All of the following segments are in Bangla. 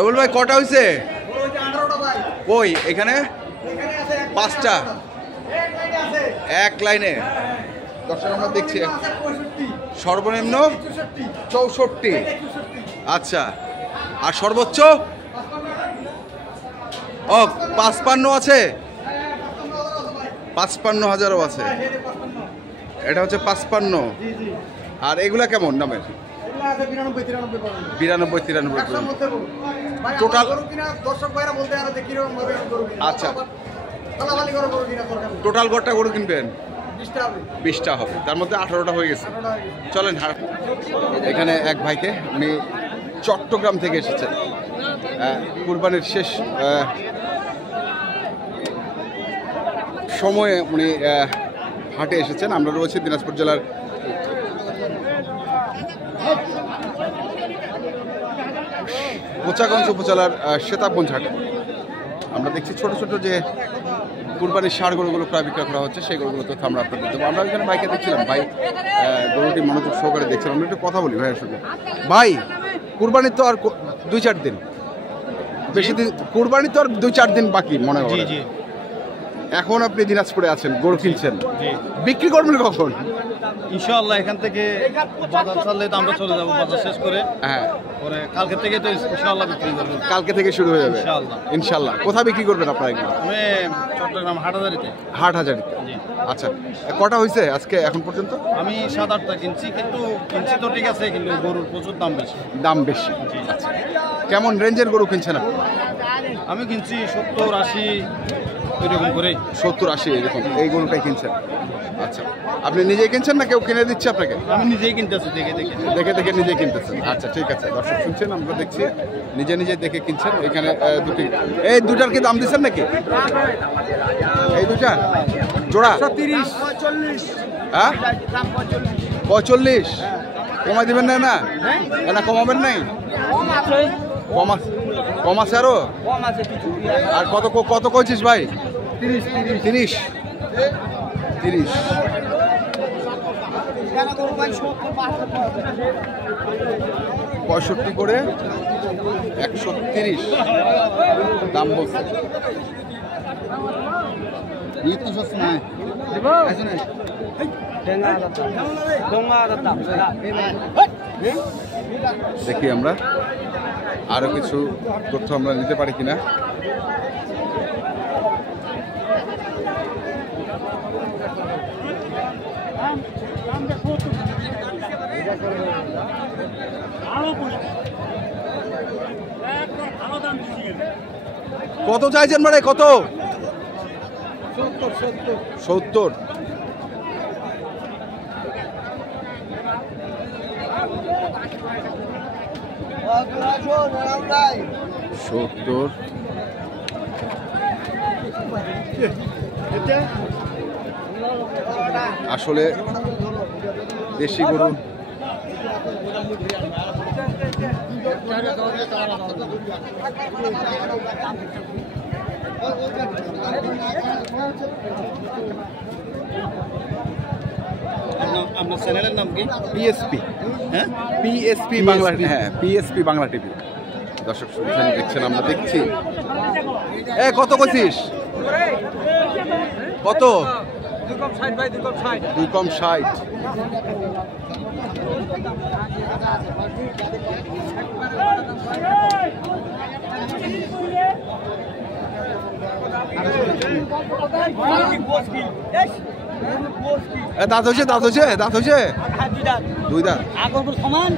রবুল ভাই কটা হয়েছে? কই এখানে? 5টা এক লাইনে। দর্শক আমরা দেখছি সর্বনিম্ন 64। আচ্ছা, আর সর্বোচ্চ 55 আছে, 55,000ও আছে। এটা হচ্ছে 55। আর এগুলা কেমন দামের? 92-93। টোটাল আচ্ছা, টোটাল গড়টা গরু কিনবেন 20টা হবে, তার মধ্যে 18টা হয়ে গেছে। চলেন এখানে এক ভাইকে, উনি চট্টগ্রাম থেকে এসেছেন, কুরবানির শেষ সময়ে উনি হাটে এসেছেন। আমরা রয়েছি দিনাজপুর জেলার কোচাগঞ্জ উপজেলার সেতাবগঞ্জ হাটে। আমরা দেখছি ছোট ছোট যে কুরবানির ষাঁড় গরুগুলো প্রায় বিক্রয় করা হচ্ছে, সেই গরুগুলো তথ্য আমরা আপনাদের দেবো। আমরা এখানে বাইকে দেখছিলাম, ভাই গরুটি মনোযোগ সহকারে দেখছিলাম। আমরা একটু কথা বলি ভাইয়ের সঙ্গে। ভাই, কুরবানির তো আর 2-4 দিন, বেশি দিন, কুরবানির তো আর 2-4 দিন বাকি মনে হয়। এখন আপনি দিনাজপুরে আছেন, গরু কিনছেন, বিক্রি করবেন কখন? ইনশাআল্লাহ এখান থেকে বাজার চললে তো আমরা চলে যাবো, বাজার শেষ করে। হ্যাঁ, পরে কালকে থেকে তো ইনশাআল্লাহ বিক্রি করবো। কালকে থেকে শুরু হয়ে যাবে ইনশাআল্লাহ। ইনশাআল্লাহ। কোথায় বিক্রি করবেন আপনারা? আমি চট্টগ্রাম হাটহাজারিতে। হাটহাজারিতে। আচ্ছা, কটা হয়েছে আজকে এখন পর্যন্ত? আমি 7-8টা কিনছি, কিন্তু কিনছি তো ঠিক আছে, কিন্তু গরুর প্রচুর দাম বেশি। দাম বেশি? আচ্ছা, কেমন রেঞ্জের গরু কিনছেন আপনি? আমি কিনছি 70-80 এরকম করে। 70-80 এরকম এই গরুটাই কিনছেন? আচ্ছা, আপনি নিজেই কিনছেন না কেউ কিনে দিচ্ছে আপনাকে? আমি নিজেই কিনতেছি, দেখে দেখে নিজেই কিনতেছেন। আচ্ছা, ঠিক আছে। দর্শক শুনছেন, আমরা দেখছি নিজে দেখে কিনছেন। এখানে দুটি, এই দুটার কি দাম দিচ্ছেন নাকি? এই দুটা জোড়া 30-40। হ্যাঁ, 45 কমাই দিবেন না? না না, কমাবেন নাই? কম আছে আরো? আর কত কইছিস ভাই? 30। 65 করে 130 দাম বলছে। দেখি আমরা আরো কিছু তথ্য আমরা নিতে পারি কিনা। কত চাইছেন মানে? কত? 70। আসলে দেশি গরু আপনার চ্যানেলের নাম কি? পিএসপি। হ্যাঁ, পিএসপি বাংলা। হ্যাঁ, পিএসপি বাংলা টিভি। দর্শক দেখছেন, আমরা দেখছি। কত কইছিস? কত? 2 কম 60 ভাই, 2 কম 60। 2 কম 60। দাঁত হয়েছে? 2 দাঁত। সমান।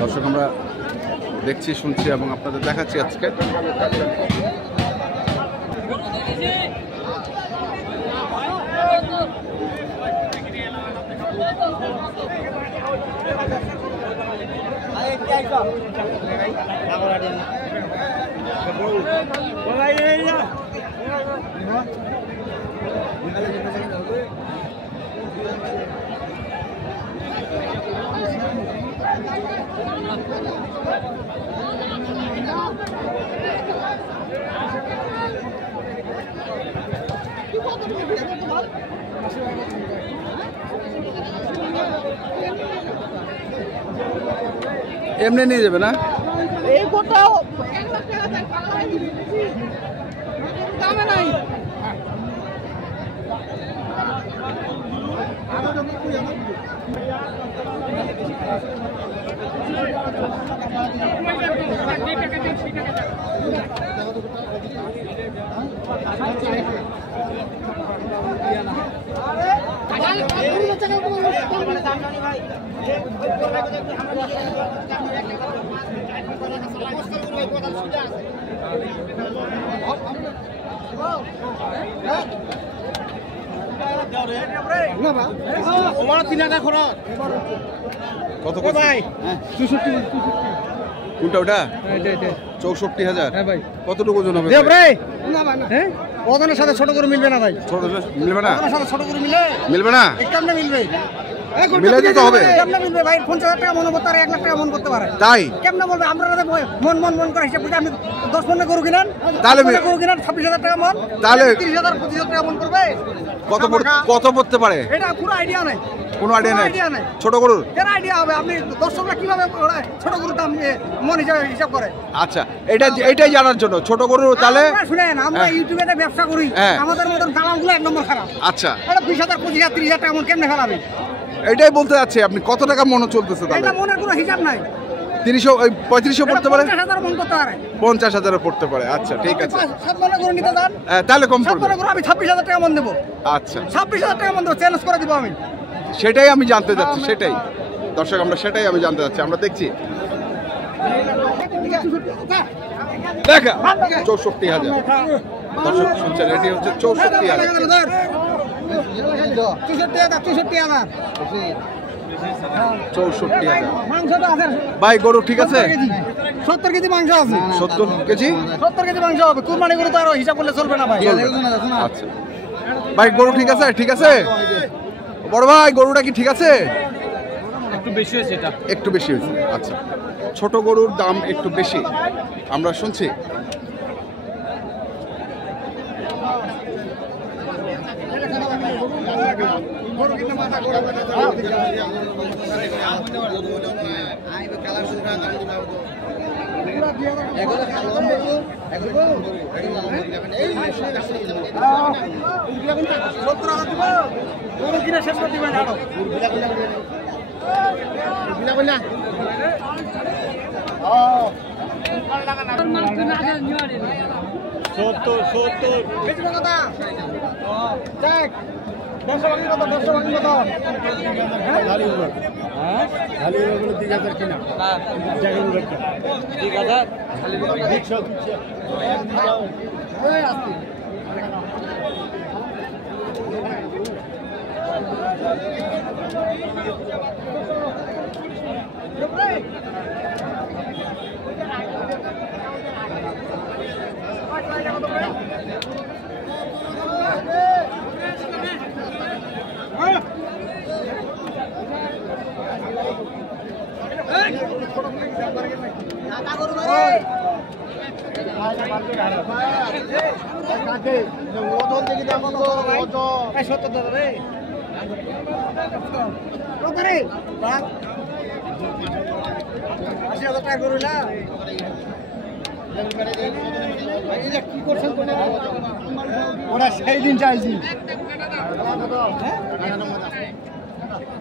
দর্শক আমরা দেখছি, শুনছি এবং আপনাদের দেখাচ্ছি আজকে। এমনি নিয়ে যাবে না? এই গোটাও দামে নাই। কত ভাই? 64। কোনটা ওটা? 64,000। কতটুকু ওজন হবে? ওজনের সাথে ছোট করে মিলবে না ভাই। ছোট মিলবে না? ওজনের সাথে ছোট করে মিলবে না? কেমনে মিলবে? মিলে দিতে হবে। কেমনে মিলবে ভাই? 50,000 টাকা মন করতে পারে, 1 লাখ টাকা মন করতে পারে। তাই কেমনে বলবে? আমরা মন করে হিসাব করে আমি 10 মনে গরু কিনেন, তাহলে গরু কিনেন 26,000 টাকা মন, তাহলে 30,000 25,000 টাকা মন করবে। কত পড়তে পারে? এটা পুরো আইডিয়া নাই। কোনো আইডিয়া নাই ছোট গরুর? এর আইডিয়া হবে আপনি দর্শকরা কিভাবে ছোট গরুর দাম মন হিসাব করে। আচ্ছা, এটাই জানার জন্য ছোট গরু তাহলে শুনেন, আমরা ইউটিউবে ব্যবসা করি, আমাদের মতন দালালগুলো 1 নম্বর খারাপ। আচ্ছা, এটা 20,000 25,000 30,000 টাকা মন কেমনে ফেলাবে? এটাই বলতে যাচ্ছে। আপনি কত টাকা মনে চলতেছে তাহলে? এটা মনের কোনো হিসাব নাই। 3500 পড়তে পারে, 50,000 মন করতে পারে, 50,000 পড়তে পারে। আচ্ছা, ঠিক আছে। 7 মনে গরু নিতে যান, তাহলে কম 7 পড়বে। মনে গরু আমি 26,000 টাকা মন দেবো। আচ্ছা, 26,000 টাকা মন দেবো, চ্যালেঞ্জ করে দিব আমি। সেটাই আমি জানতে যাচ্ছি। সেটাই দর্শক, আমরা সেটাই আমি জানতে যাচ্ছি। আমরা দেখছি দেখা 64,000। দর্শক শুনছেন, এটি হচ্ছে 64,000। 64,000 মাংস তো আছে ভাই। গরু ঠিক আছে? 70 কেজি মাংস আছে। 70 কেজি? 70 কেজি মাংস হবে। কুরবানি গরু তো আর হিসাব করলে চলবে না ভাই। আচ্ছা ভাই, গরু ঠিক আছে? ঠিক আছে বড় ভাই, গরুটা কি ঠিক আছে? একটু বেশি হয়েছে এটা। একটু বেশি হয়েছে। আচ্ছা, ছোট গরুর দাম একটু বেশি আমরা শুনছি।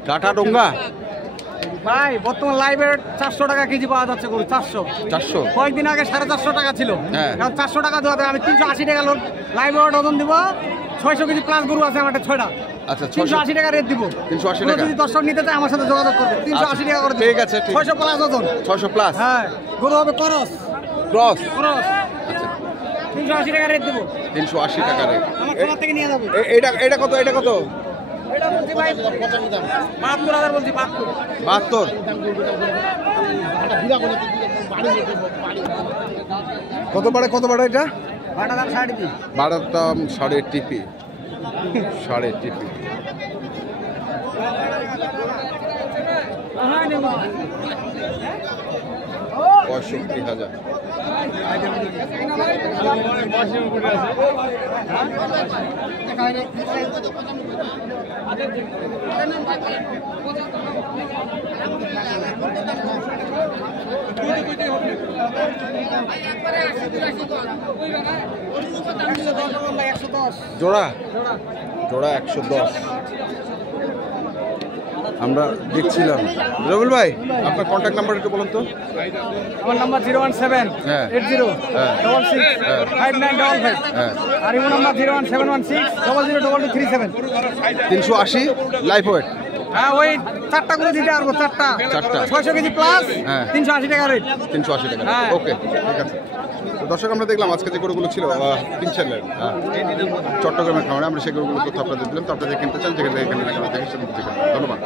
কাটা ডোঙ্গা ভাই বর্তমান লাইভের 400 টাকা কেজি পাওয়া যাচ্ছে গরু। 400 কয়েকদিন আগে 450 টাকা ছিল। এখন 400 টাকা দেওয়া আমি 380 টাকা লোড লাইভে ওজন দিব। 600 কেজি প্লাস গরু আছে আমার 6টা। আচ্ছা, 380 টাকা রেট দিব। 380 টাকা। যদি দর্শক নিতে চায় আমার সাথে যোগাযোগ করবে। 380 টাকা করে ঠিক আছে। 600 প্লাস ওজন। 600 প্লাস। হ্যাঁ, গরু হবে ক্রস। আচ্ছা, 380 টাকা রেট দিব। 380 টাকা রেট। আমার খামার থেকে নিয়ে যাবে। এটা কত? এটা কত? এটা বলছি ভাই 72,000 বলছি। 72। কত বাড়ে এটা? ভাড়া দাম 3.5। ভাড়ার দাম 3.5। 3.5। 65,000। জোড়া জোড়া 110। আমরা দেখছিলাম রবিউল ভাই আপনার কন্ট্যাক্ট নাম্বার একটু বলুন তো। আমার নাম্বার 01780665955 আর ইমো নাম্বার 01716002237। 380 live weight. হ্যাঁ ওই 4টা করে দিতে পারবো, 4টা 600 কেজি প্লাস 380 টাকা রেট। 380 টাকা। ওকে ঠিক আছে। তো দর্শক আমরা দেখলাম আজকে যে গরুগুলো ছিল কিনছেন চট্টগ্রামের খামারে, আমরা সেই গরুগুলো তথ্য আপনাদের দিলাম। তো আপনাদের কিনতে চান যেখানে এখানে ধন্যবাদ।